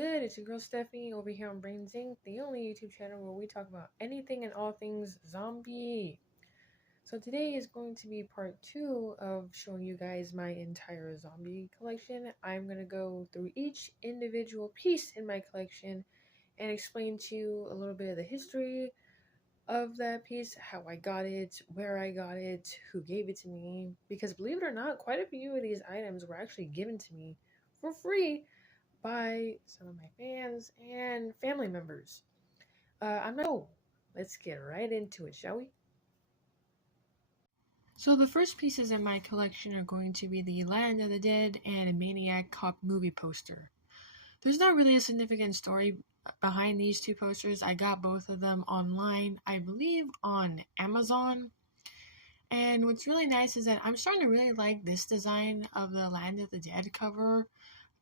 good? It's your girl Stephanie over here on Brains Inc., the only YouTube channel where we talk about anything and all things zombie. So today is going to be part 2 of showing you guys my entire zombie collection. I'm going to go through each individual piece in my collection and explain to you a little bit of the history of that piece, how I got it, where I got it, who gave it to me. Because believe it or not, quite a few of these items were actually given to me for free by some of my fans and family members. I'm not. Oh, let's get right into it, shall we? So the first pieces in my collection are going to be the Land of the Dead and a Maniac Cop movie poster. There's not really a significant story behind these two posters. I got both of them online, I believe on Amazon. And what's really nice is that I'm starting to really like this design of the Land of the Dead cover.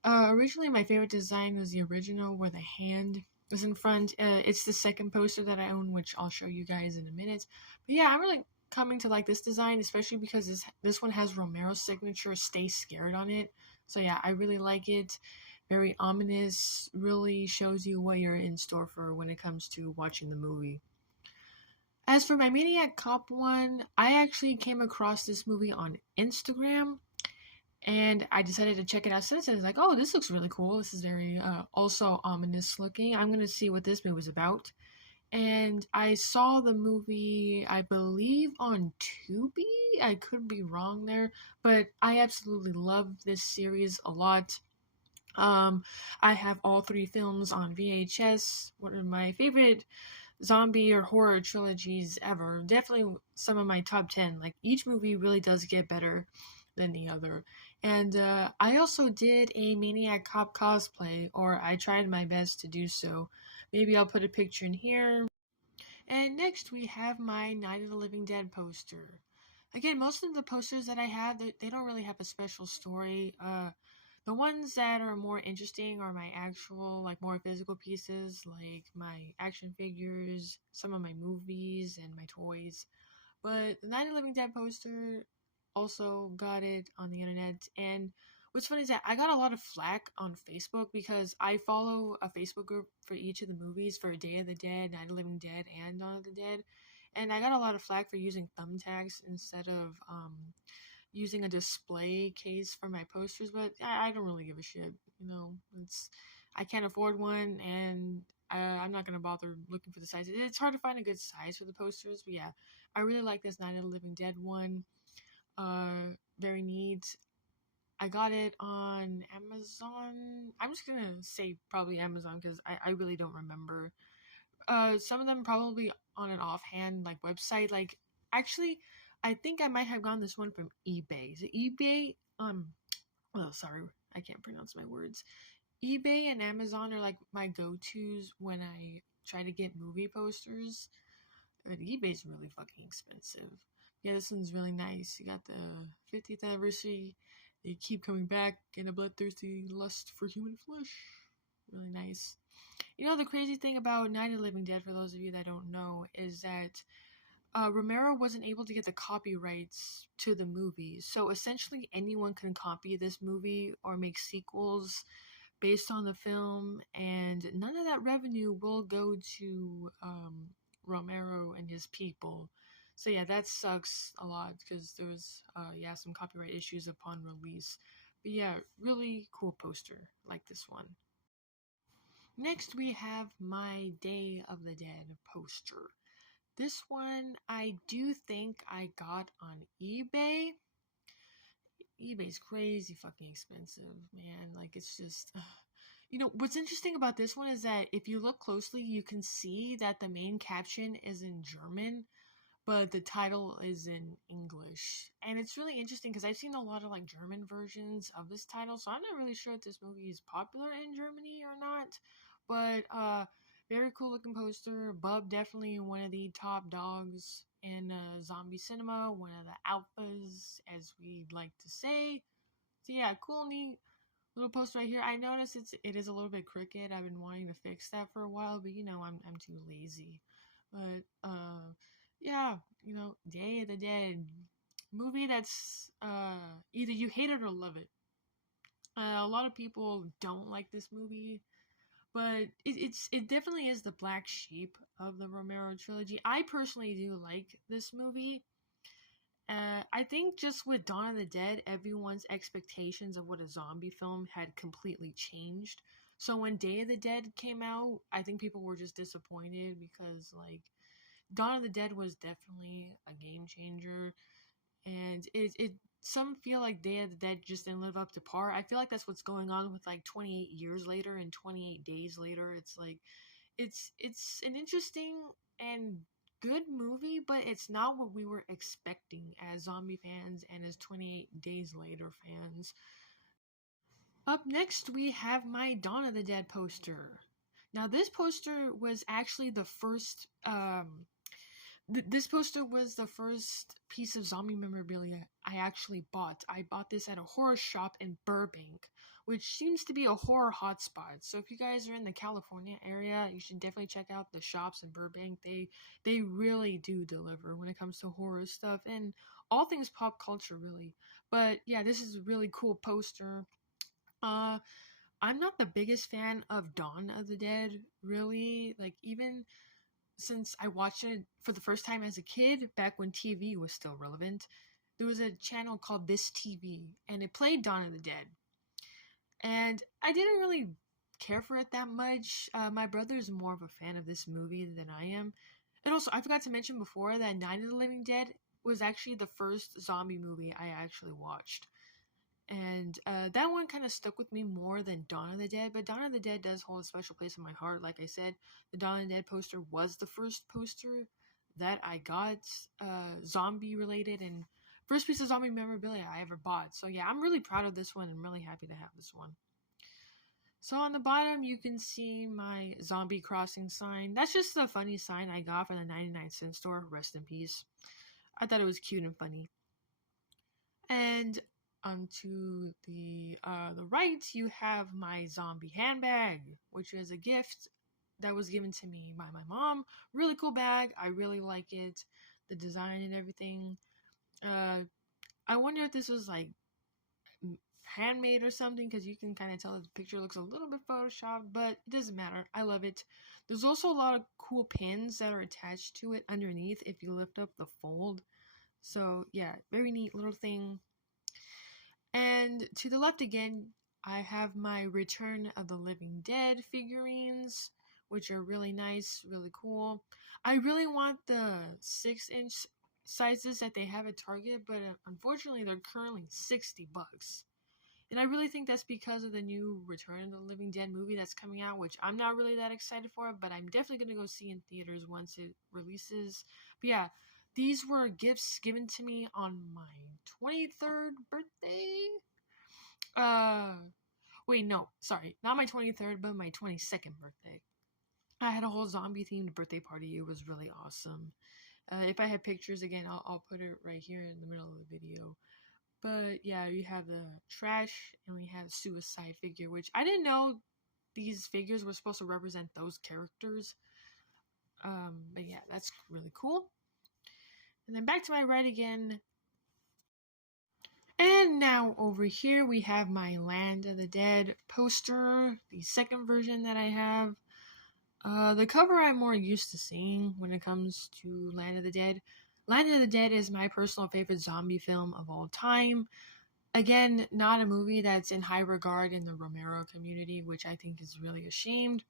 Originally, my favorite design was the original where the hand was in front. It's the second poster that I own, which I'll show you guys in a minute. But yeah, I'm really coming to like this design, especially because this one has Romero's signature, Stay Scared, on it. So yeah, I really like it. Very ominous, really shows you what you're in store for when it comes to watching the movie. As for my Maniac Cop one, I actually came across this movie on Instagram and I decided to check it out since. I was like, oh, this looks really cool. This is very also ominous looking. I'm going to see what this movie was about. And I saw the movie, I believe, on Tubi. I could be wrong there, but I absolutely love this series a lot. I have all 3 films on VHS. One of my favorite zombie or horror trilogies ever. Definitely some of my top 10. Like, each movie really does get better than the other. And I also did a Maniac Cop cosplay, or I tried my best to do so. Maybe I'll put a picture in here. And next we have my Night of the Living Dead poster. Again, most of the posters that I have, they don't really have a special story. The ones that are more interesting are my actual, like, more physical pieces, like my action figures, some of my movies, and my toys. But the Night of the Living Dead poster, also got it on the internet. And what's funny is that I got a lot of flack on Facebook because I follow a Facebook group for each of the movies, for Day of the Dead, Night of the Living Dead, and Dawn of the Dead. And I got a lot of flack for using thumbtacks instead of using a display case for my posters, but I don't really give a shit. I can't afford one, and I'm not gonna bother looking for the size. It's hard to find a good size for the posters, but yeah, I really like this Night of the Living Dead one. Very neat. I got it on Amazon. I'm just gonna say probably Amazon because I really don't remember. Some of them probably on an offhand like website. Like, actually, I think I might have gotten this one from eBay. Is it eBay? Oh, sorry, I can't pronounce my words. eBay and Amazon are like my go-tos when I try to get movie posters. But eBay's really fucking expensive. Yeah, this one's really nice. You got the 50th anniversary. They keep coming back in a bloodthirsty lust for human flesh. Really nice. The crazy thing about Night of the Living Dead, for those of you that don't know, is that Romero wasn't able to get the copyrights to the movie. So essentially anyone can copy this movie or make sequels based on the film, and none of that revenue will go to Romero and his people. So yeah, that sucks a lot because there was some copyright issues upon release. But yeah, really cool poster like this one. Next we have my Day of the Dead poster. This one I do think I got on eBay. eBay's crazy fucking expensive, man. Like, it's just what's interesting about this one is that if you look closely, you can see that the main caption is in German, but the title is in English. And it's really interesting because I've seen a lot of like German versions of this title, so I'm not really sure if this movie is popular in Germany or not. But very cool looking poster. Bub definitely one of the top dogs in zombie cinema, one of the alphas, as we'd like to say. So yeah, cool, neat little poster right here. I noticed it is a little bit crooked. I've been wanting to fix that for a while, but I'm too lazy. But yeah, Day of the Dead movie that's either you hate it or love it. A lot of people don't like this movie. But it definitely is the black sheep of the Romero trilogy. I personally do like this movie. I think just with Dawn of the Dead, everyone's expectations of what a zombie film had completely changed. So when Day of the Dead came out, I think people were just disappointed because like Dawn of the Dead was definitely a game changer, and it some feel like Day of the Dead just didn't live up to par. I feel like that's what's going on with like 28 years later and 28 days later. It's like it's an interesting and good movie, but it's not what we were expecting as zombie fans and as 28 Days Later fans. Up next, we have my Dawn of the Dead poster. Now, this poster was actually the first this poster was the first piece of zombie memorabilia I actually bought. I bought this at a horror shop in Burbank, which seems to be a horror hotspot. So if you guys are in the California area, you should definitely check out the shops in Burbank. They really do deliver when it comes to horror stuff and all things pop culture really. But yeah, this is a really cool poster. Uh I'm not the biggest fan of Dawn of the Dead, really. Like even since I watched it for the first time as a kid, back when TV was still relevant, there was a channel called This TV, and it played Dawn of the Dead. And I didn't really care for it that much. My brother is more of a fan of this movie than I am. And also, I forgot to mention before that Night of the Living Dead was actually the first zombie movie I actually watched. And that one kind of stuck with me more than Dawn of the Dead, but Dawn of the Dead does hold a special place in my heart. Like I said, the Dawn of the Dead poster was the first poster that I got zombie related and first piece of zombie memorabilia I ever bought. So yeah, I'm really proud of this one and really happy to have this one. So on the bottom, you can see my zombie crossing sign. That's just a funny sign I got from the 99-cent store. Rest in peace. I thought it was cute and funny. And onto the right, you have my zombie handbag, which is a gift that was given to me by my mom. Really cool bag. I really like it, the design and everything. I wonder if this was like handmade or something because you can kind of tell that the picture looks a little bit photoshopped, but it doesn't matter. I love it. There's also a lot of cool pins that are attached to it underneath if you lift up the fold. So yeah, very neat little thing. And to the left again, I have my Return of the Living Dead figurines, which are really nice, really cool. I really want the 6-inch sizes that they have at Target, but unfortunately they're currently $60. And I really think that's because of the new Return of the Living Dead movie that's coming out, which I'm not really that excited for, but I'm definitely going to go see in theaters once it releases. But yeah, these were gifts given to me on my 23rd birthday. Wait, no, sorry, not my 23rd, but my 22nd birthday. I had a whole zombie themed birthday party. It was really awesome. If I had pictures again, I'll put it right here in the middle of the video. But yeah, we have the trash and we have the suicide figure, which I didn't know these figures were supposed to represent those characters. But yeah, that's really cool. And then back to my right again. And now over here we have my Land of the Dead poster, the second version that I have. The cover I'm more used to seeing when it comes to Land of the Dead. Land of the Dead is my personal favorite zombie film of all time. Again, not a movie that's in high regard in the Romero community, which I think is really ashamed.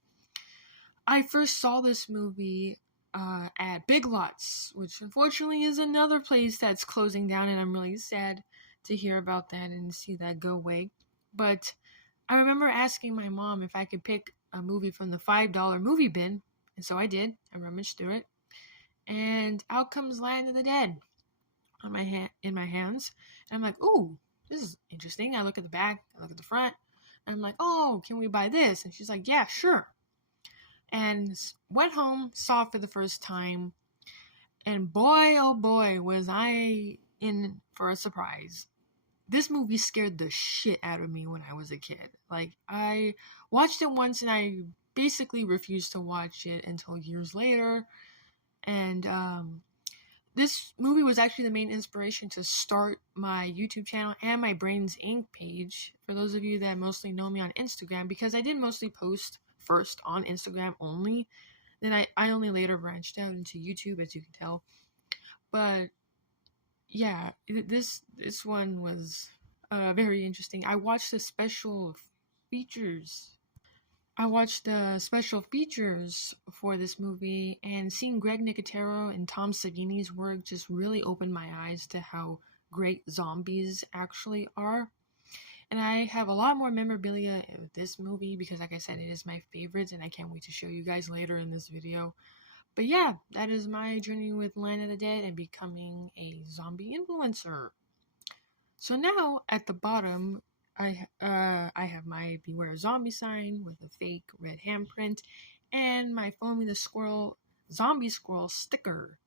I first saw this movie at Big Lots, which unfortunately is another place that's closing down, and I'm really sad to hear about that and see that go away. But I remember asking my mom if I could pick a movie from the $5 movie bin, and so I did. I rummaged through it, and out comes Land of the Dead on in my hands, and I'm like, ooh, this is interesting. I look at the back, I look at the front, and I'm like, oh, can we buy this? And she's like, yeah, sure. And went home, saw it for the first time, and boy, oh boy, was I in for a surprise. This movie scared the shit out of me when I was a kid. Like, I watched it once and I basically refused to watch it until years later. And this movie was actually the main inspiration to start my YouTube channel and my Brains Inc. page. For those of you that mostly know me on Instagram, because I did mostly post first on Instagram only. Then I only later branched out into YouTube, as you can tell. But yeah, this one was very interesting. Features I watched the special features for this movie, and seeing Greg Nicotero and Tom Savini's work just really opened my eyes to how great zombies actually are. And I have a lot more memorabilia of this movie because, like I said, it is my favorite, and I can't wait to show you guys later in this video. But yeah, that is my journey with Land of the Dead and becoming a zombie influencer. So now at the bottom, I have my Beware Zombie sign with a fake red handprint, and my Foamy the Squirrel zombie squirrel sticker.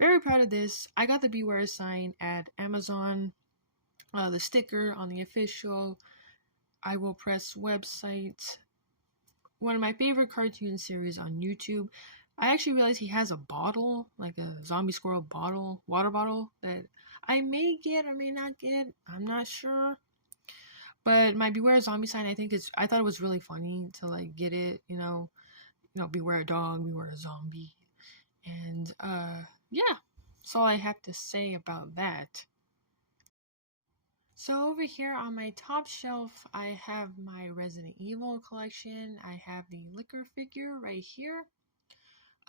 Very proud of this. I got the Beware sign at Amazon. The sticker on the official I Will Press website. One of my favorite cartoon series on YouTube. I actually realized he has a bottle, like a zombie squirrel bottle, water bottle, that I may get or may not get. I'm not sure. But my Beware Zombie sign, I thought it was really funny to like get it, beware a dog, beware a zombie. And yeah, that's all I have to say about that. So over here on my top shelf, I have my Resident Evil collection. I have the liquor figure right here.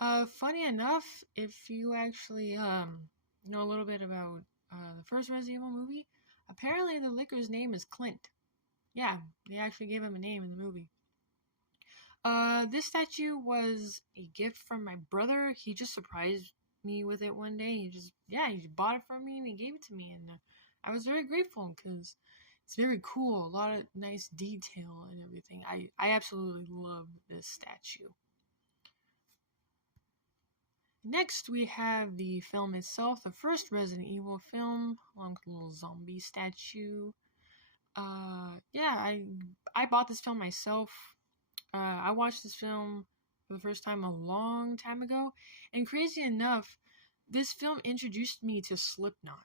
Funny enough, if you actually know a little bit about the first Resident Evil movie, apparently the liquor's name is Clint. Yeah, they actually gave him a name in the movie. This statue was a gift from my brother. He just surprised me with it one day. He bought it from me and he gave it to me, and I was very grateful because it's very cool. A lot of nice detail and everything. I absolutely love this statue. Next, we have the film itself, the first Resident Evil film, along with a little zombie statue. I bought this film myself. I watched this film for the first time a long time ago, and crazy enough, this film introduced me to Slipknot.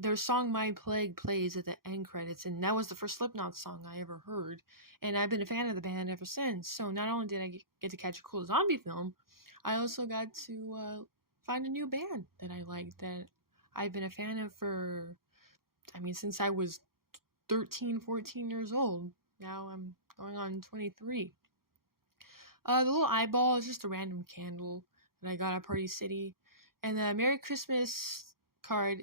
Their song My Plague plays at the end credits, and that was the first Slipknot song I ever heard, and I've been a fan of the band ever since. So not only did I get to catch a cool zombie film, I also got to find a new band that I liked, that I've been a fan of since I was 13, 14 years old. Now I'm going on 23. The little eyeball is just a random candle that I got at Party City. And the Merry Christmas card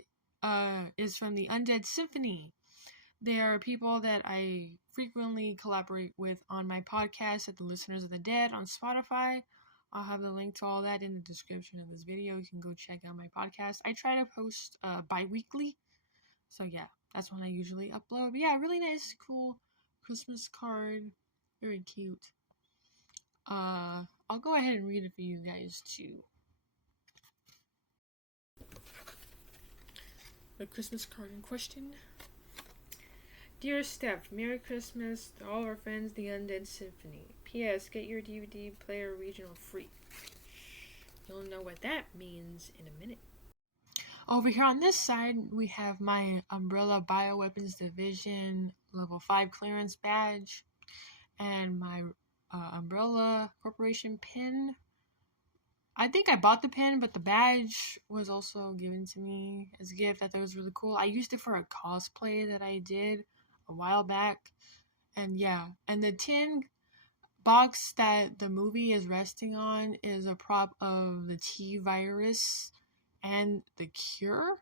is from the Undead Symphony. They are people that I frequently collaborate with on my podcast at the Listeners of the Dead on Spotify. I'll have the link to all that in the description of this video. You can go check out my podcast. I try to post bi-weekly. So yeah, that's when I usually upload. But yeah, really nice, cool Christmas card. Very cute. I'll go ahead and read it for you guys too. The Christmas card in question. Dear Steph, Merry Christmas to all our friends, the Undead Symphony. P.S. Get your DVD player regional free. You'll know what that means in a minute. Over here on this side, we have my Umbrella Bioweapons Division Level 5 clearance badge and my Umbrella Corporation pin. I think I bought the pin, but the badge was also given to me as a gift. I thought it was really cool. I used it for a cosplay that I did a while back. And yeah, and the tin box that the movie is resting on is a prop of the T-Virus and the Cure.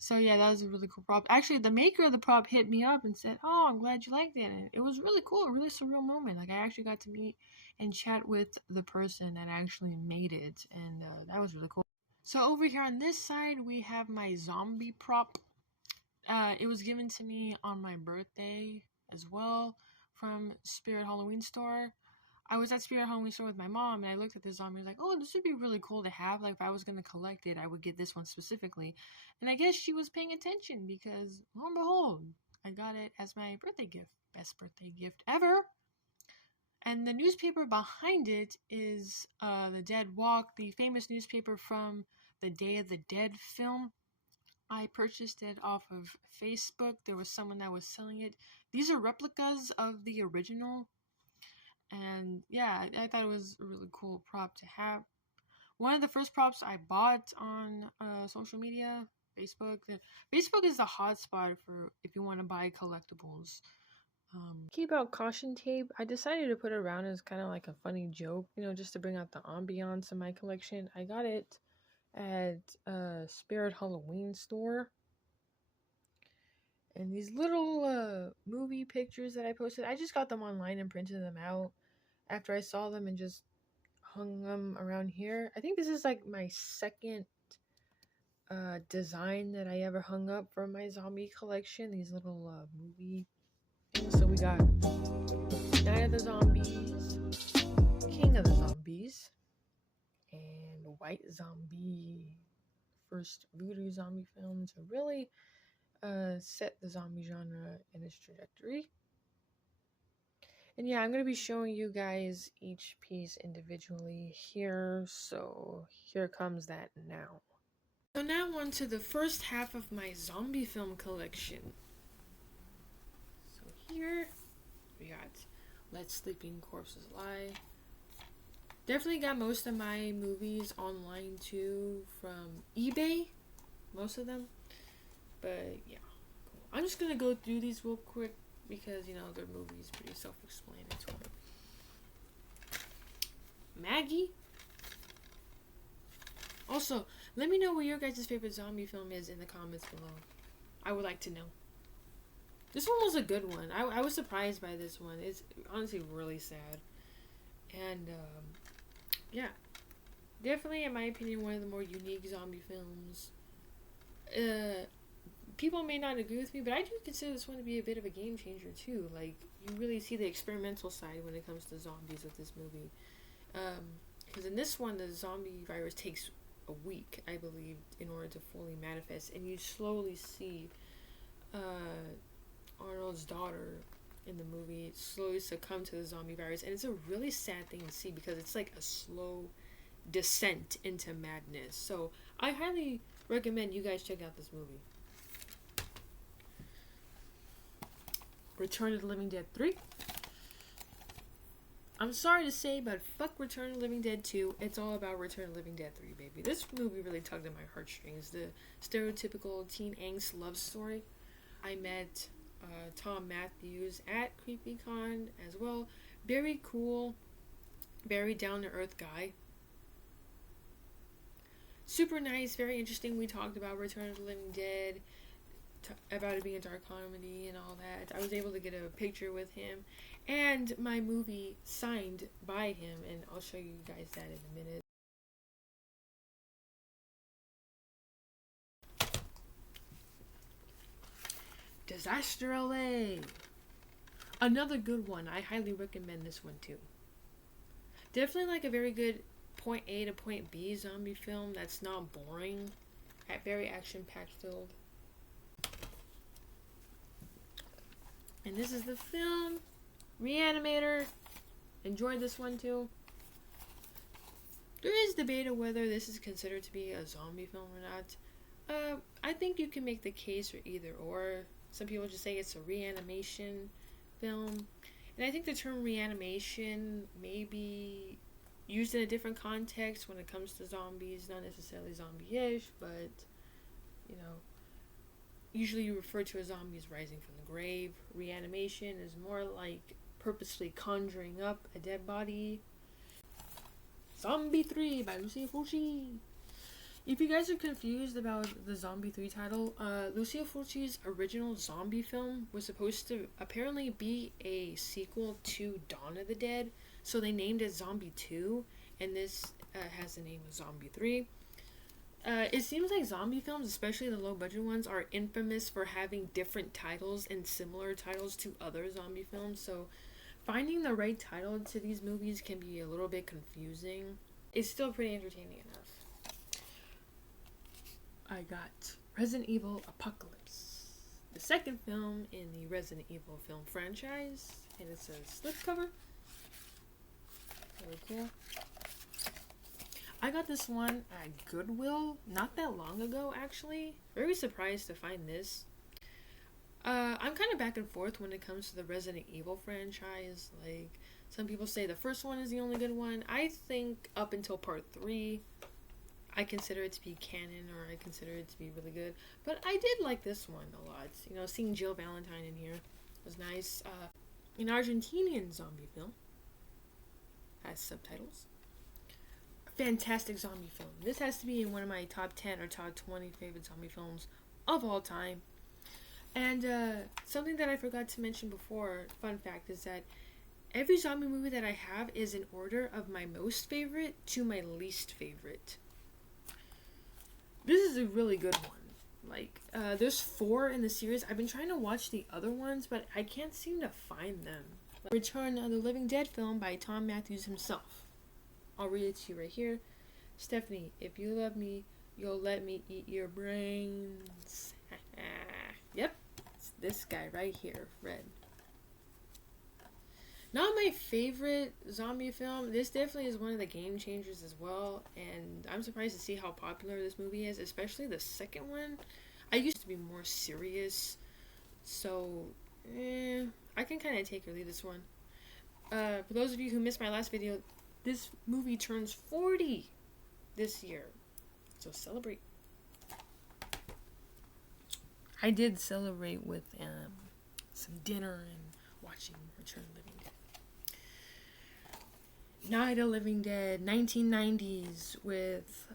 So yeah, that was a really cool prop. Actually, the maker of the prop hit me up and said, "Oh, I'm glad you liked it." And it was really cool, a really surreal moment. Like I actually got to meet and chat with the person that actually made it, and that was really cool. So over here on this side, we have my zombie prop. It was given to me on my birthday as well from Spirit Halloween Store. I was at Spirit Halloween Store with my mom, and I looked at this zombie. I was like, "Oh, this would be really cool to have. Like, if I was gonna collect it, I would get this one specifically." And I guess she was paying attention because, lo and behold, I got it as my birthday gift. Best birthday gift ever. And the newspaper behind it is The Dead Walk, the famous newspaper from the Day of the Dead film. I purchased it off of Facebook. There was someone that was selling it. These are replicas of the original. And yeah, I thought it was a really cool prop to have. One of the first props I bought on social media, Facebook. Facebook is the hotspot for if you want to buy collectibles. Keep out caution tape. I decided to put it around as kind of like a funny joke, just to bring out the ambiance in my collection. I got it at a Spirit Halloween store. And these little movie pictures that I posted, I just got them online and printed them out after I saw them and just hung them around here. I think this is like my second design that I ever hung up from my zombie collection. These little movie things. So we got Night of the Zombies, King of the Zombies, and White Zombie. First voodoo zombie film to really set the zombie genre in its trajectory. And yeah, I'm going to be showing you guys each piece individually here. So here comes that now. So now on to the first half of my zombie film collection. So here we got Let Sleeping Corpses Lie. Definitely got most of my movies online too from eBay. Most of them. But yeah, cool. I'm just going to go through these real quick because, their movie's pretty self-explanatory. Maggie. Also, let me know what your guys' favorite zombie film is in the comments below. I would like to know. This one was a good one. I was surprised by this one. It's honestly really sad. And, yeah. Definitely, in my opinion, one of the more unique zombie films. People may not agree with me, but I do consider this one to be a bit of a game changer too. Like, you really see the experimental side when it comes to zombies with this movie. Because in this one, the zombie virus takes a week, I believe, in order to fully manifest, and you slowly see Arnold's daughter in the movie slowly succumb to the zombie virus, and it's a really sad thing to see because it's like a slow descent into madness. So I highly recommend you guys check out this movie. Return of the Living Dead 3. I'm sorry to say, but fuck Return of the Living Dead 2. It's all about Return of the Living Dead 3, baby. This movie really tugged at my heartstrings. The stereotypical teen angst love story. I met Tom Matthews at CreepyCon as well. Very cool, very down-to-earth guy. Super nice, very interesting. We talked about Return of the Living Dead, about it being a dark comedy and all that. I was able to get a picture with him and my movie signed by him, and I'll show you guys that in a minute. Disaster LA. Another good one. I highly recommend this one too. Definitely like a very good point A to point B zombie film that's not boring. Very action-packed filled. And this is the film. Reanimator. Enjoyed this one too. There is debate of whether this is considered to be a zombie film or not. I think you can make the case for either or. Some people just say it's a reanimation film. And I think the term reanimation may be used in a different context when it comes to zombies. Not necessarily zombie-ish, but, usually you refer to a zombie as rising from the grave. Reanimation is more like purposely conjuring up a dead body. Zombie 3 by Lucia Fulci. If you guys are confused about the Zombie 3 title, Lucia Fulci's original zombie film was supposed to apparently be a sequel to Dawn of the Dead, so they named it Zombie 2, and this has the name of Zombie 3. It seems like zombie films, especially the low-budget ones, are infamous for having different titles and similar titles to other zombie films, so finding the right title to these movies can be a little bit confusing. It's still pretty entertaining enough. I got Resident Evil Apocalypse, the second film in the Resident Evil film franchise, and it's a slipcover. Very cool. I got this one at Goodwill not that long ago, actually. Very surprised to find this. I'm kind of back and forth when it comes to the Resident Evil franchise. Like, Some people say the first one is the only good one. I think up until part 3, I consider it to be canon, or I consider it to be really good. But I did like this one a lot. You know, seeing Jill Valentine in here was nice. An Argentinian zombie film. Has subtitles. Fantastic zombie film. This has to be in one of my top 10 or top 20 favorite zombie films of all time. And something that I forgot to mention before, fun fact, is that every zombie movie that I have is in order of my most favorite to my least favorite. This is a really good one. Like, there's 4 in the series. I've been trying to watch the other ones, but I can't seem to find them. Return of the Living Dead film by Tom Matthews himself. I'll read it to you right here. Stephanie, if you love me, you'll let me eat your brains. Yep, it's this guy right here, Fred. Not my favorite zombie film. This definitely is one of the game changers as well, and I'm surprised to see how popular this movie is, especially the second one. I used to be more serious, so I can kind of take or leave this one. For those of you who missed my last video, this movie turns 40 this year, so celebrate. I did celebrate with some dinner and watching Return of the Living Dead. Night of the Living Dead, 1990s, with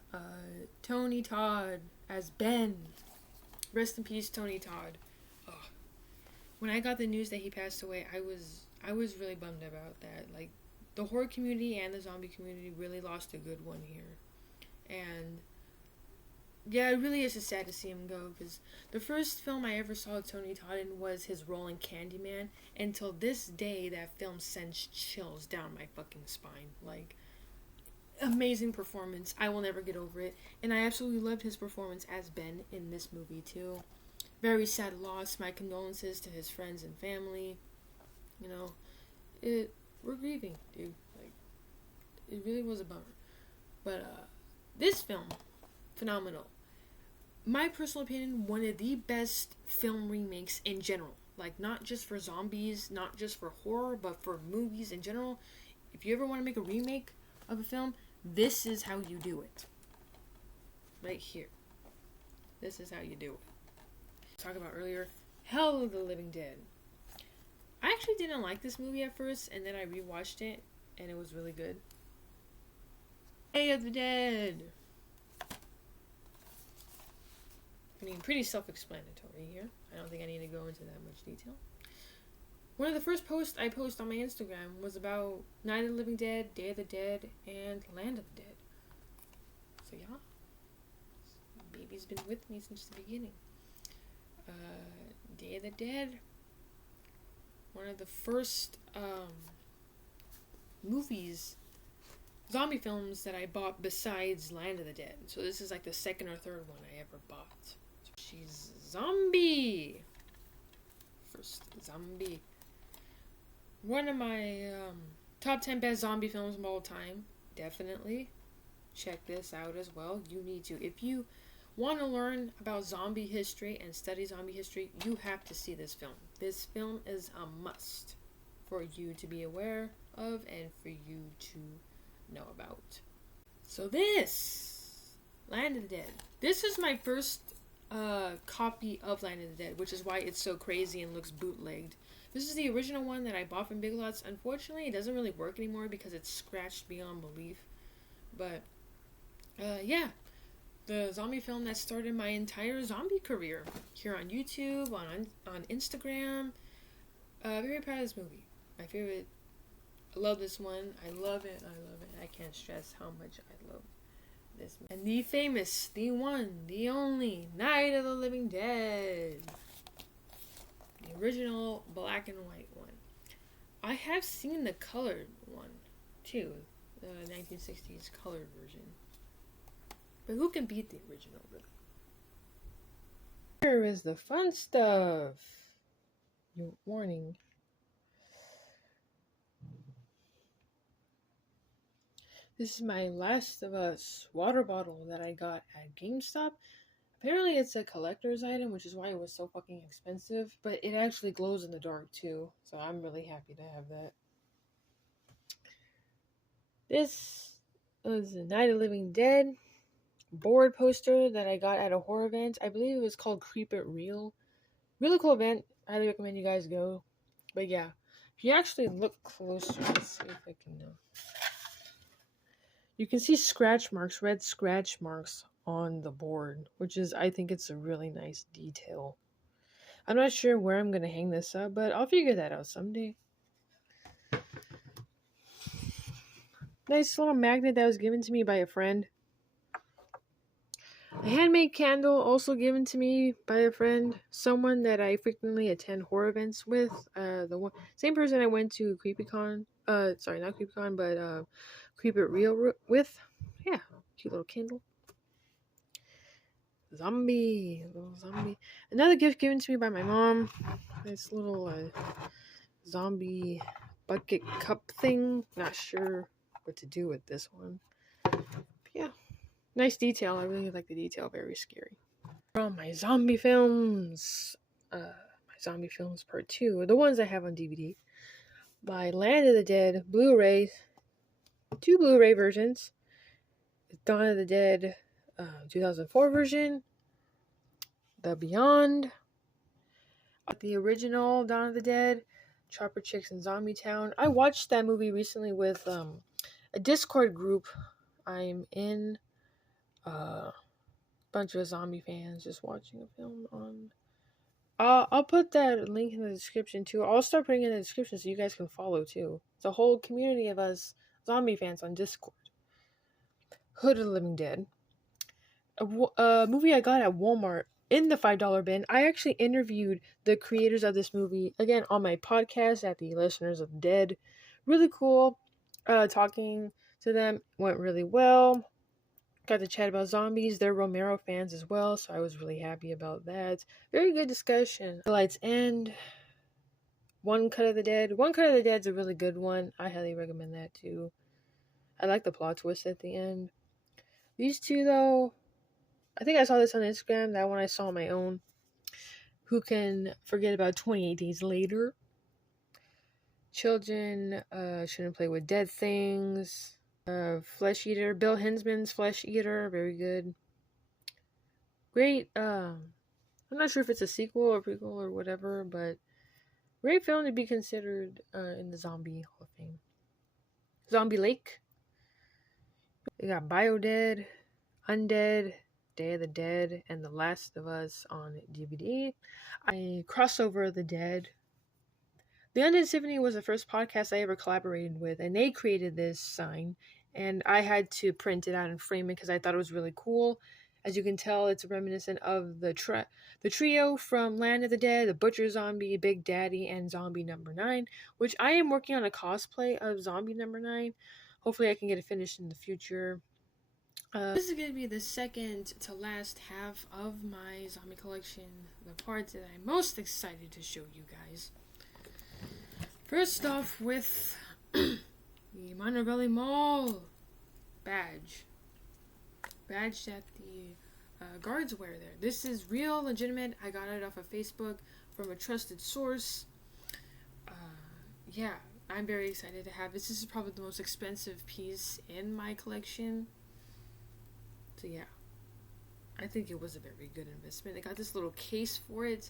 Tony Todd as Ben. Rest in peace, Tony Todd. Ugh. When I got the news that he passed away, I was really bummed about that. Like, the horror community and the zombie community really lost a good one here. And yeah, it really is just sad to see him go, because the first film I ever saw Tony Todd in was his role in Candyman. Until this day, that film sends chills down my fucking spine. Like, amazing performance. I will never get over it. And I absolutely loved his performance as Ben in this movie too. Very sad loss. My condolences to his friends and family. You know, we're grieving, dude. Like, it really was a bummer. But this film, phenomenal. My personal opinion, one of the best film remakes in general. Like, not just for zombies, not just for horror, but for movies in general. If you ever want to make a remake of a film, this is how you do it. Right here. This is how you do it. Talk about earlier, Hell of the Living Dead. I actually didn't like this movie at first, and then I rewatched it, and it was really good. Day of the Dead. I mean, pretty self-explanatory here. I don't think I need to go into that much detail. One of the first posts I posted on my Instagram was about Night of the Living Dead, Day of the Dead, and Land of the Dead. So yeah, baby's been with me since the beginning. Day of the Dead, one of the first zombie films that I bought besides Land of the Dead. So this is like the second or third one I ever bought. She's zombie. First zombie. One of my top 10 best zombie films of all time. Definitely. Check this out as well. You need to. If you want to learn about zombie history and study zombie history, you have to see this film. This film is a must for you to be aware of and for you to know about. So this, Land of the Dead. This is my first copy of Land of the Dead, which is why it's so crazy and looks bootlegged. This is the original one that I bought from Big Lots. Unfortunately, it doesn't really work anymore because it's scratched beyond belief. But, yeah. The zombie film that started my entire zombie career. Here on YouTube, on Instagram. Very proud of this movie. My favorite. I love this one. I love it. I love it. I can't stress how much I love this movie. And the famous, the one, the only Night of the Living Dead. The original black and white one. I have seen the colored one too. The 1960s colored version. But who can beat the original, really? Here is the fun stuff. Your warning. This is my Last of Us water bottle that I got at GameStop. Apparently it's a collector's item, which is why it was so fucking expensive. But it actually glows in the dark too. So I'm really happy to have that. This was a Night of the Living Dead board poster that I got at a horror event. I believe it was called Creep It Real. Really cool event. I highly recommend you guys go. But yeah, if you actually look closer, let's see if I can you can see scratch marks, red scratch marks on the board, which is, I think it's a really nice detail. I'm not sure where I'm going to hang this up, but I'll figure that out someday. Nice little magnet that was given to me by a friend. A handmade candle also given to me by a friend. Someone that I frequently attend horror events with. Same person I went to CreepyCon. Sorry, not CreepyCon, but Creep It Real with. Yeah, cute little candle. Zombie. Another gift given to me by my mom. Nice little zombie bucket cup thing. Not sure what to do with this one. But yeah, nice detail. I really like the detail. Very scary. From my zombie films, my zombie films part 2, the ones I have on DVD. My Land of the Dead Blu-ray, 2 Blu-ray versions. Dawn of the Dead 2004 version, The Beyond, the original Dawn of the Dead, Chopper Chicks and Zombie Town. I watched that movie recently with a Discord group I'm in, a bunch of zombie fans just watching a film on. I'll put that link in the description too. I'll start putting it in the description so you guys can follow too. It's a whole community of us zombie fans on Discord. Hood of the Living Dead, a movie I got at Walmart in the $5 bin. I actually interviewed the creators of this movie again on my podcast at the Listeners of the Dead. Really cool. Talking to them went really well. Got to chat about zombies. They're Romero fans as well, so I was really happy about that. Very good discussion. The Lights End. One Cut of the Dead. One Cut of the Dead's a really good one. I highly recommend that too. I like the plot twist at the end. These two, though, I think I saw this on Instagram. That one I saw on my own. Who Can Forget About 28 Days Later? Children Shouldn't Play with Dead Things. Flesh Eater. Bill Hinsman's Flesh Eater. Very good. Great. I'm not sure if it's a sequel or prequel or whatever, but great film to be considered in the Zombie Hall of Fame. Zombie Lake. We got Biodead, Undead, Day of the Dead, and The Last of Us on DVD. Crossover of the Dead. The Undead Symphony was the first podcast I ever collaborated with, and they created this sign, and I had to print it out and frame it because I thought it was really cool. As you can tell, it's reminiscent of the trio from Land of the Dead, the Butcher Zombie, Big Daddy, and Zombie Number 9, which I am working on a cosplay of Zombie Number 9. Hopefully I can get it finished in the future. This is going to be the second to last half of my zombie collection, the parts that I'm most excited to show you guys. First off with the Montebello Mall badge. Badge that the guards wear there. This is real, legitimate. I got it off of Facebook from a trusted source. Yeah, I'm very excited to have this. This is probably the most expensive piece in my collection. So yeah, I think it was a very good investment. I got this little case for it.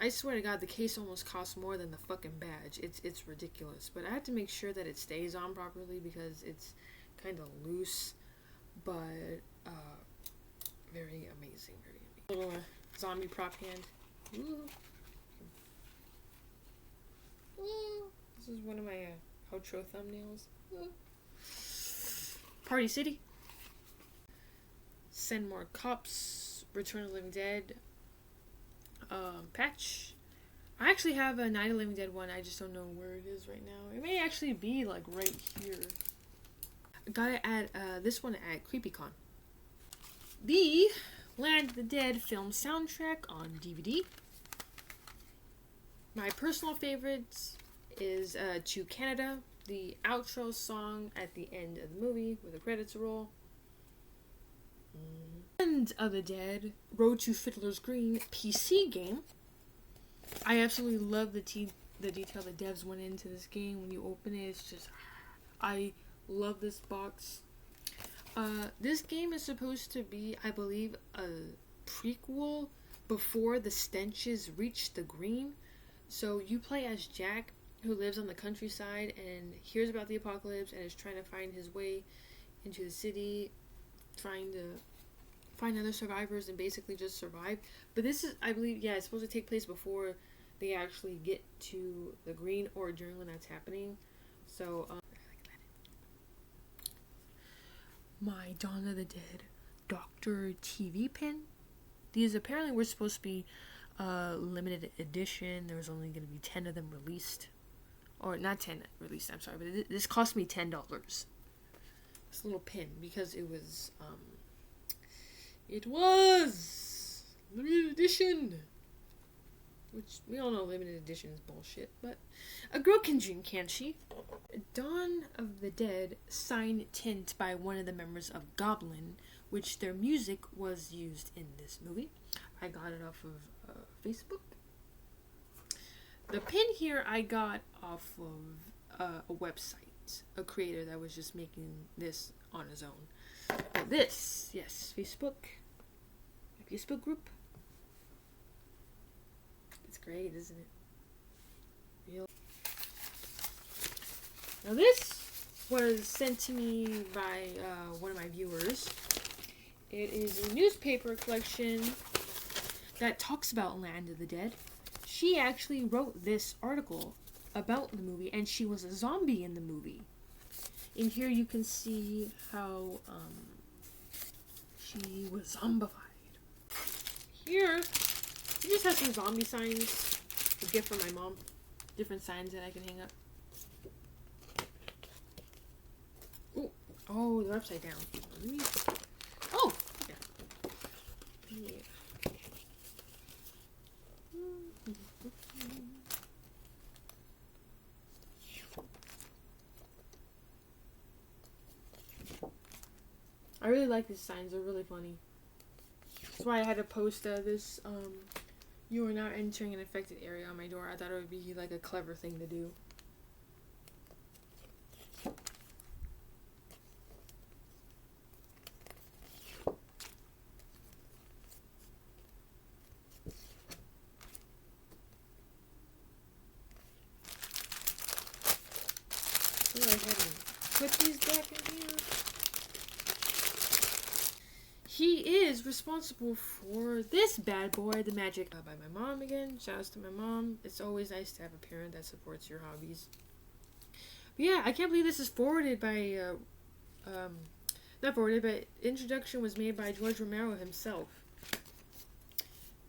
I swear to God, the case almost costs more than the fucking badge. It's ridiculous. But I have to make sure that it stays on properly because it's kind of loose. But very amazing, very amazing. Little zombie prop hand. Ooh. Ooh. This is one of my outro thumbnails. Ooh. Party City. Send More Cops. Return of the Living Dead. Patch. I actually have a Night of the Living Dead one. I just don't know where it is right now. It may actually be like right here. I got it at this one at CreepyCon. The Land of the Dead film soundtrack on DVD. My personal favorite is To Canada, the outro song at the end of the movie with the credits roll. Land of the Dead, Road to Fiddler's Green PC game. I absolutely love the detail the devs went into this game. When you open it, it's just, I Love this box. This game is supposed to be, I believe, a prequel before the stenches reach the green. So you play as Jack, who lives on the countryside and hears about the apocalypse and is trying to find his way into the city, trying to find other survivors and basically just survive. But this is, I believe, yeah, it's supposed to take place before they actually get to the green or during when that's happening. So, my Dawn of the Dead Doctor TV pin. These apparently were supposed to be limited edition. There was only going to be 10 of them released. Or not 10 released, I'm sorry, but this cost me $10. This little pin, because it was limited edition. Which, we all know limited edition is bullshit, but a girl can dream, can't she? Dawn of the Dead signed tint by one of the members of Goblin, which their music was used in this movie. I got it off of Facebook. The pin here I got off of a website, a creator that was just making this on his own. But this, yes, Facebook group. It's great, isn't it? Real. Now this was sent to me by one of my viewers. It is a newspaper collection that talks about Land of the Dead. She actually wrote this article about the movie, and she was a zombie in the movie. In here you can see how she was zombified. Here, we just have some zombie signs. A gift from my mom. Different signs that I can hang up. Ooh. Oh, they're upside down. Oh! Yeah. Yeah. I really like these signs. They're really funny. That's why I had to post this, you are now entering an affected area on my door. I thought it would be like a clever thing to do. Go ahead and put these back in here. He is responsible for this bad boy, the magic, by my mom again. Shout outs to my mom. It's always nice to have a parent that supports your hobbies. But yeah, I can't believe this is forwarded by, not forwarded, but introduction was made by George Romero himself.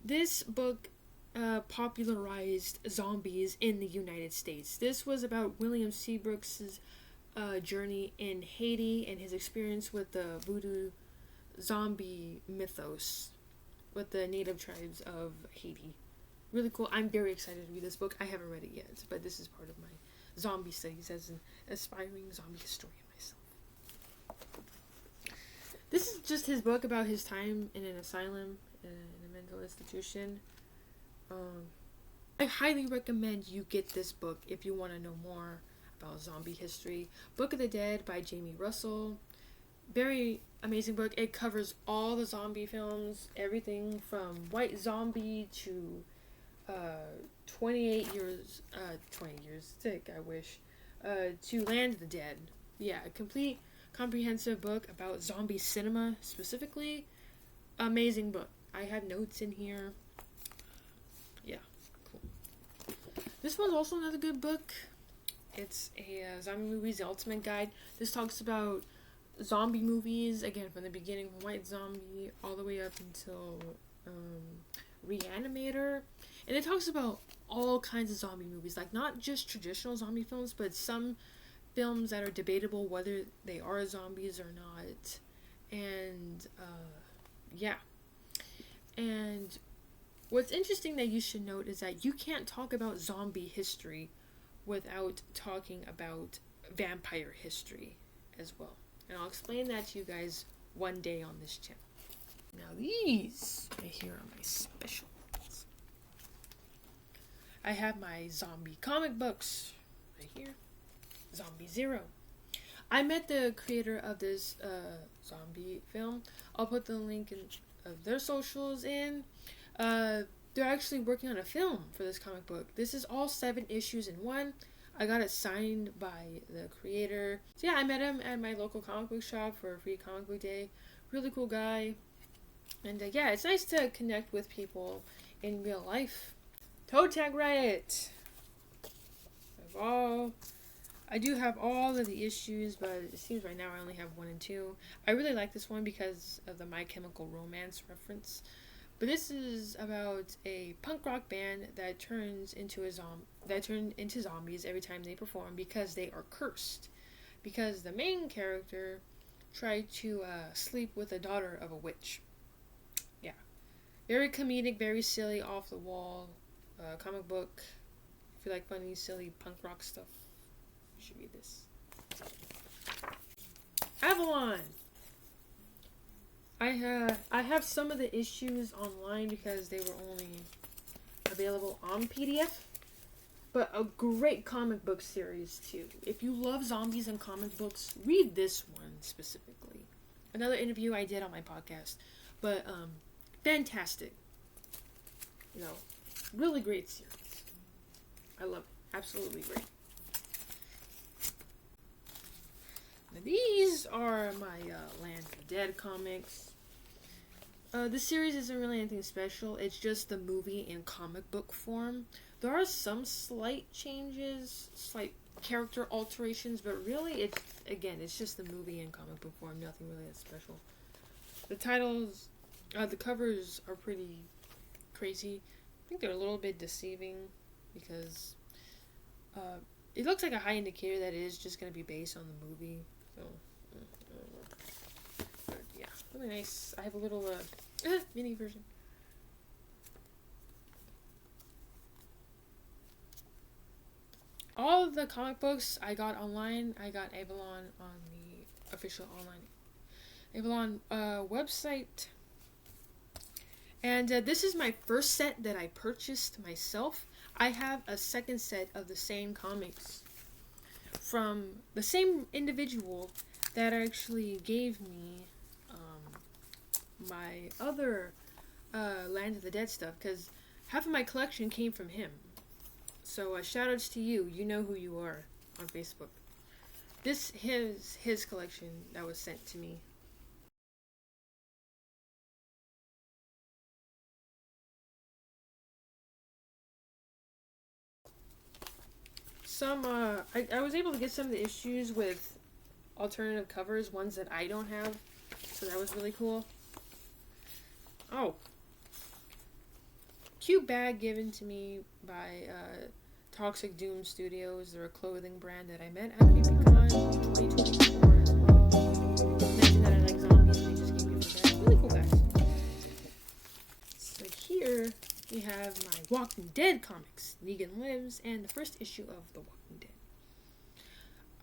This book popularized zombies in the United States. This was about William Seabrook's journey in Haiti and his experience with the voodoo zombie mythos with the native tribes of Haiti. Really cool. I'm very excited to read this book. I haven't read it yet, but this is part of my zombie studies as an aspiring zombie historian myself. This is just his book about his time in an asylum, in a mental institution. I highly recommend you get this book if you want to know more about zombie history. Book of the Dead by Jamie Russell. Very amazing book. It covers all the zombie films, everything from White Zombie to 20 years sick, I wish, to Land of the Dead. Yeah, a complete comprehensive book about zombie cinema specifically. Amazing book. I have notes in here. Yeah, cool. This one's also another good book. It's a zombie movies, the ultimate guide. This talks about zombie movies, again, from the beginning, from White Zombie all the way up until Reanimator. And it talks about all kinds of zombie movies, like not just traditional zombie films, but some films that are debatable whether they are zombies or not. And yeah. And what's interesting that you should note is that you can't talk about zombie history without talking about vampire history as well. And I'll explain that to you guys one day on this channel. Now these right here are my specials. I have my zombie comic books right here. Zombie Zero. I met the creator of this zombie film. I'll put the link in of their socials in. Uh, they're actually working on a film for this comic book. This is all 7 issues in one. I got it signed by the creator. So yeah, I met him at my local comic book shop for a free comic book day. Really cool guy. And yeah, it's nice to connect with people in real life. Toe Tag Riot. I do have all of the issues, but it seems right now I only have 1 and 2. I really like this one because of the My Chemical Romance reference. But this is about a punk rock band that turns into zombies every time they perform because they are cursed. Because the main character tried to sleep with the daughter of a witch. Yeah, very comedic, very silly, off the wall comic book. If you like funny, silly punk rock stuff, you should read this. Avalon. I have some of the issues online because they were only available on PDF, but a great comic book series too. If you love zombies and comic books, read this one specifically. Another interview I did on my podcast, but fantastic. You know, really great series. I love it. Absolutely great. Now, these are my Land of the Dead comics. The series isn't really anything special. It's just the movie in comic book form. There are some slight changes, slight character alterations, but really, it's just the movie in comic book form. Nothing really that special. The titles, the covers are pretty crazy. I think they're a little bit deceiving because it looks like a high indicator that it is just going to be based on the movie. So, but yeah, really nice. I have a little mini version. All of the comic books I got online. I got Avalon on the official online Avalon website. And this is my first set that I purchased myself. I have a second set of the same comics from the same individual that actually gave me my other Land of the Dead stuff, because half of my collection came from him. So shout outs to you. You know who you are on Facebook. This is his collection that was sent to me. I was able to get some of the issues with alternative covers, ones that I don't have, so that was really cool. Oh, cute bag given to me by Toxic Doom Studios. They're a clothing brand that I met at KubeCon 2024 as well. Mentioned that I like zombies, and they just gave me the bag. Really cool bag. So here we have my Walking Dead comics, Negan Lives, and the first issue of The Walking Dead.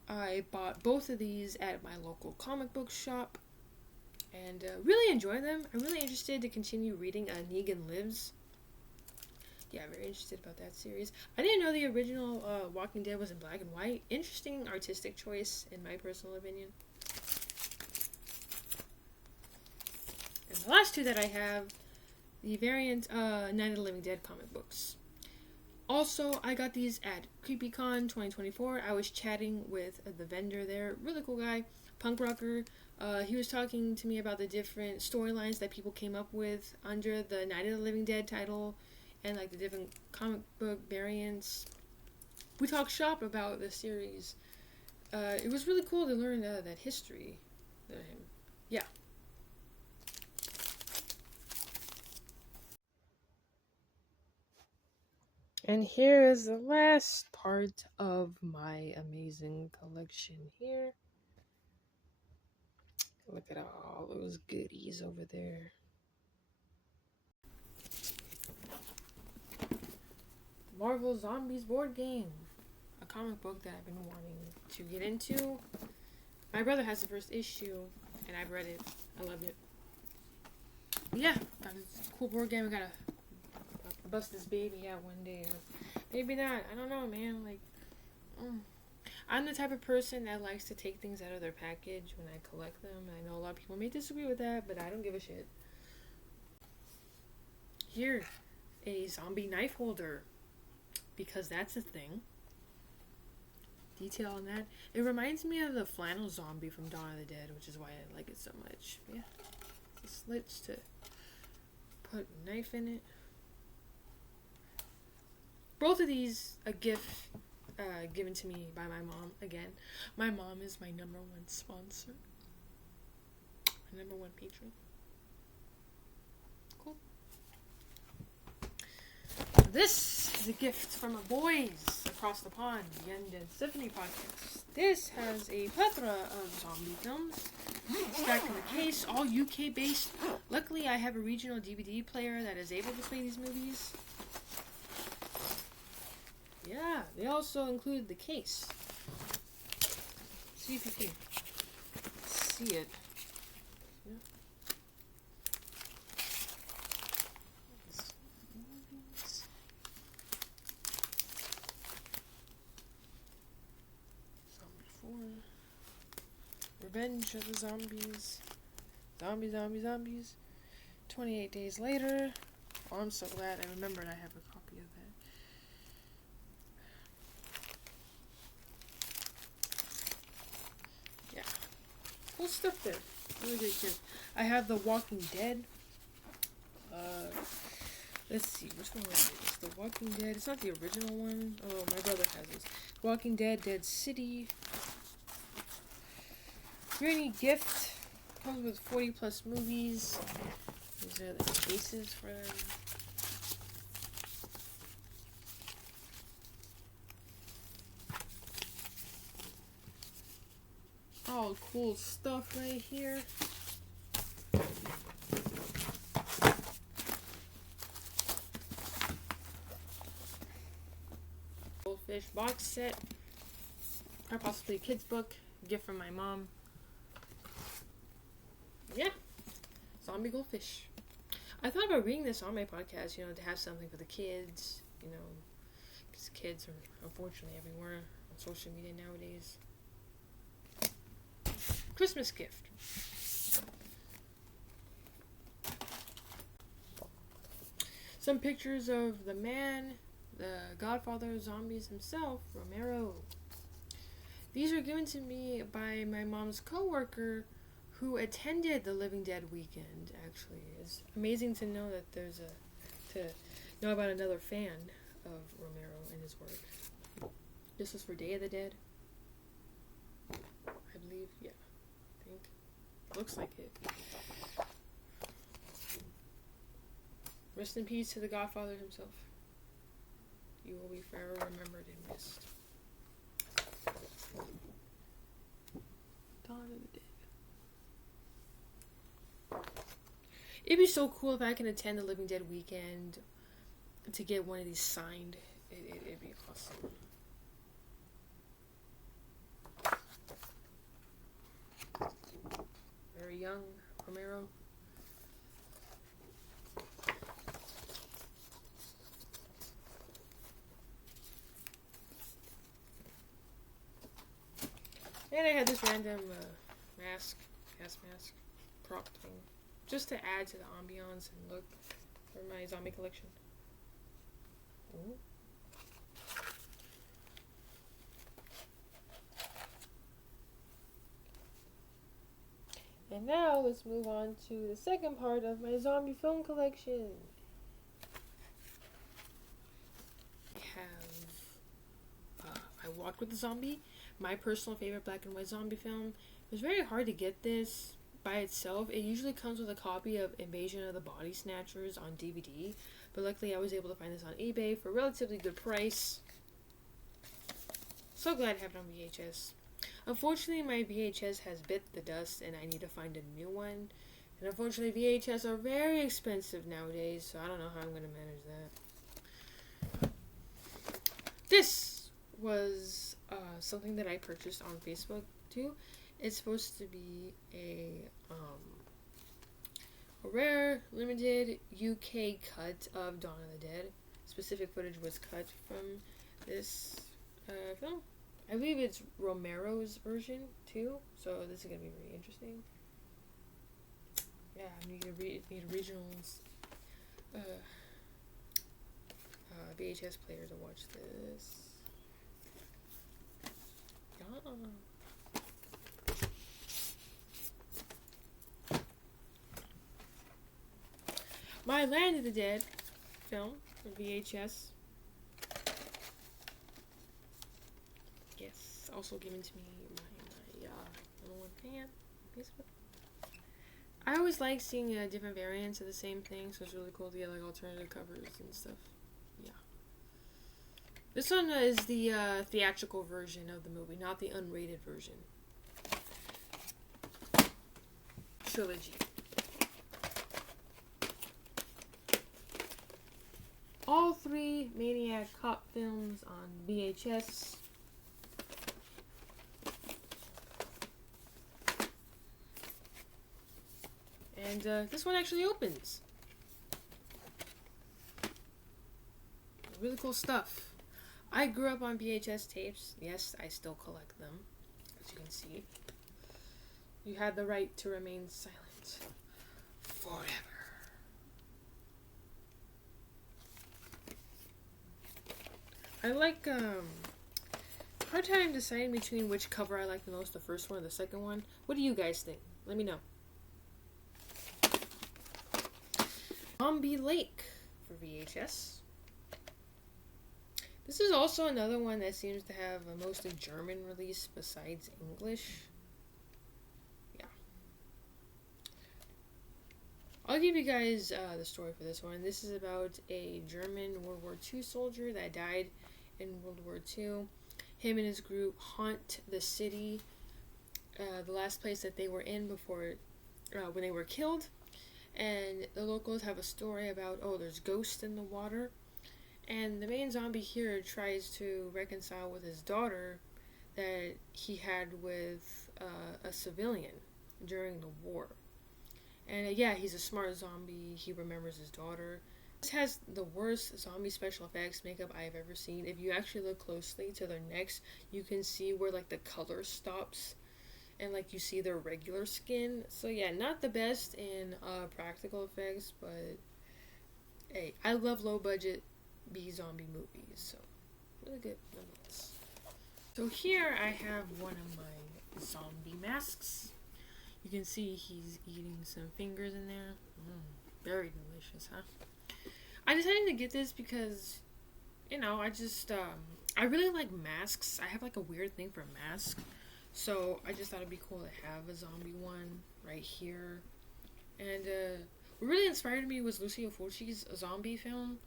I bought both of these at my local comic book shop and really enjoy them. I'm really interested to continue reading Negan Lives. Yeah, very interested about that series. I didn't know the original Walking Dead was in black and white. Interesting artistic choice, in my personal opinion. And the last two that I have, the variant Night of the Living Dead comic books. Also, I got these at CreepyCon 2024. I was chatting with the vendor there. Really cool guy, punk rocker. He was talking to me about the different storylines that people came up with under the Night of the Living Dead title and like the different comic book variants. We talked shop about the series. It was really cool to learn that history. Yeah. And here is the last part of my amazing collection here. Look at all those goodies over there. Marvel Zombies board game. A comic book that I've been wanting to get into. My brother has the first issue, and I've read it. I loved it. Yeah, got this cool board game. I gotta bust this baby out one day. Maybe not. I don't know, man. Like, I'm the type of person that likes to take things out of their package when I collect them. I know a lot of people may disagree with that, but I don't give a shit. Here, a zombie knife holder, because that's a thing. Detail on that. It reminds me of the flannel zombie from Dawn of the Dead, which is why I like it so much. Yeah, the slits to put a knife in it. Both of these, a gift given to me by my mom. Again, my mom is my number one sponsor, my number one patron. Cool. This is a gift from our boys across the pond, the Undead Symphony podcast. This has a plethora of zombie films stacked in the case, all UK based. Luckily, I have a regional DVD player that is able to play these movies. Yeah, they also include the case. See if you can see it. Yeah. Zombie 4. Revenge of the Zombies. Zombies. 28 days later. Oh, I'm so glad I remembered I have a copy of that. Cool stuff there. Really great gift. I have The Walking Dead. Let's see, which one was it? It's The Walking Dead. It's not the original one. Oh, my brother has this. Walking Dead, Dead City. Very neat gift. Comes with 40 plus movies. These are the cases for them. All cool stuff right here. Goldfish box set. Or possibly a kid's book. Gift from my mom. Yeah. Zombie goldfish. I thought about reading this on my podcast, to have something for the kids, because kids are unfortunately everywhere on social media nowadays. Christmas gift. Some pictures of the man, the godfather of zombies himself, Romero. These were given to me by my mom's coworker who attended the Living Dead weekend, actually. It's amazing to know that to know about another fan of Romero and his work. This was for Day of the Dead. I believe, yeah. Looks like it. Rest in peace to the Godfather himself. You will be forever remembered and missed. Dawn of the Dead. It'd be so cool if I can attend the Living Dead weekend to get one of these signed. It'd be awesome. Very young Romero. And I had this random gas mask prop thing, just to add to the ambiance and look for my zombie collection. Ooh. And now let's move on to the second part of my zombie film collection. I Walked with the Zombie, my personal favorite black and white zombie film. It was very hard to get this by itself. It usually comes with a copy of Invasion of the Body Snatchers on DVD, but luckily I was able to find this on eBay for a relatively good price. So glad I have it on VHS. Unfortunately, my VHS has bit the dust and I need to find a new one. And unfortunately, VHS are very expensive nowadays, so I don't know how I'm going to manage that. This was something that I purchased on Facebook too. It's supposed to be a rare, limited UK cut of Dawn of the Dead. Specific footage was cut from this film. I believe it's Romero's version too, so this is gonna be really interesting. Yeah, I need originals. VHS player to watch this. Yeah. My Land of the Dead film for VHS. Yes, also given to me my number one fan. I always like seeing different variants of the same thing, so it's really cool to get like alternative covers and stuff. Yeah. This one is the theatrical version of the movie, not the unrated version. Trilogy. All 3 Maniac Cop films on VHS. And this one actually opens. Really cool stuff. I grew up on VHS tapes. Yes, I still collect them, as you can see. You had the right to remain silent forever. I like, hard time deciding between which cover I like the most, the first one or the second one. What do you guys think? Let me know. Zombie Lake for VHS. This is also another one that seems to have a mostly German release besides English. Yeah. I'll give you guys the story for this one. This is about a German World War II soldier that died in World War II. Him and his group haunt the city, the last place that they were in before, when they were killed. And the locals have a story about, oh, there's ghosts in the water. And the main zombie here tries to reconcile with his daughter that he had with a civilian during the war. And yeah, he's a smart zombie. He remembers his daughter. This has the worst zombie special effects makeup I've ever seen. If you actually look closely to their necks, you can see where like the color stops. And like you see their regular skin. So yeah, not the best in practical effects, but hey, I love low budget B-zombie movies, so really good nonetheless. So here I have one of my zombie masks. You can see he's eating some fingers in there. Very delicious, huh? I decided to get this because, you know, I really like masks. I have like a weird thing for masks. So I just thought it'd be cool to have a zombie one right here. And what really inspired me was Lucio Fulci's zombie film.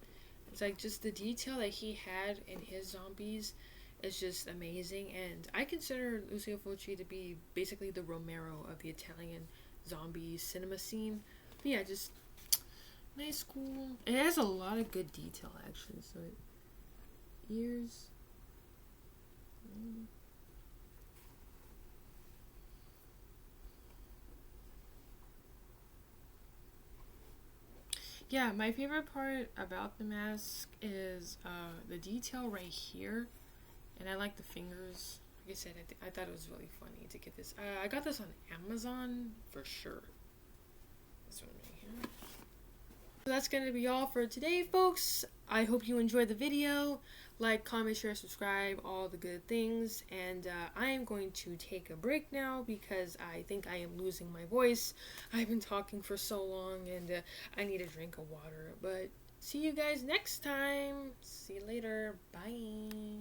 It's like just the detail that he had in his zombies is just amazing. And I consider Lucio Fulci to be basically the Romero of the Italian zombie cinema scene. But yeah, just nice, cool. It has a lot of good detail actually. So ears. Yeah, my favorite part about the mask is the detail right here, and I like the fingers. Like I said, I thought it was really funny to get this. I got this on Amazon for sure. This one right here. So that's going to be all for today, folks. I hope you enjoyed the video. Like, comment, share, subscribe, all the good things. And I am going to take a break now because I think I am losing my voice. I've been talking for so long and I need a drink of water. But see you guys next time. See you later. Bye.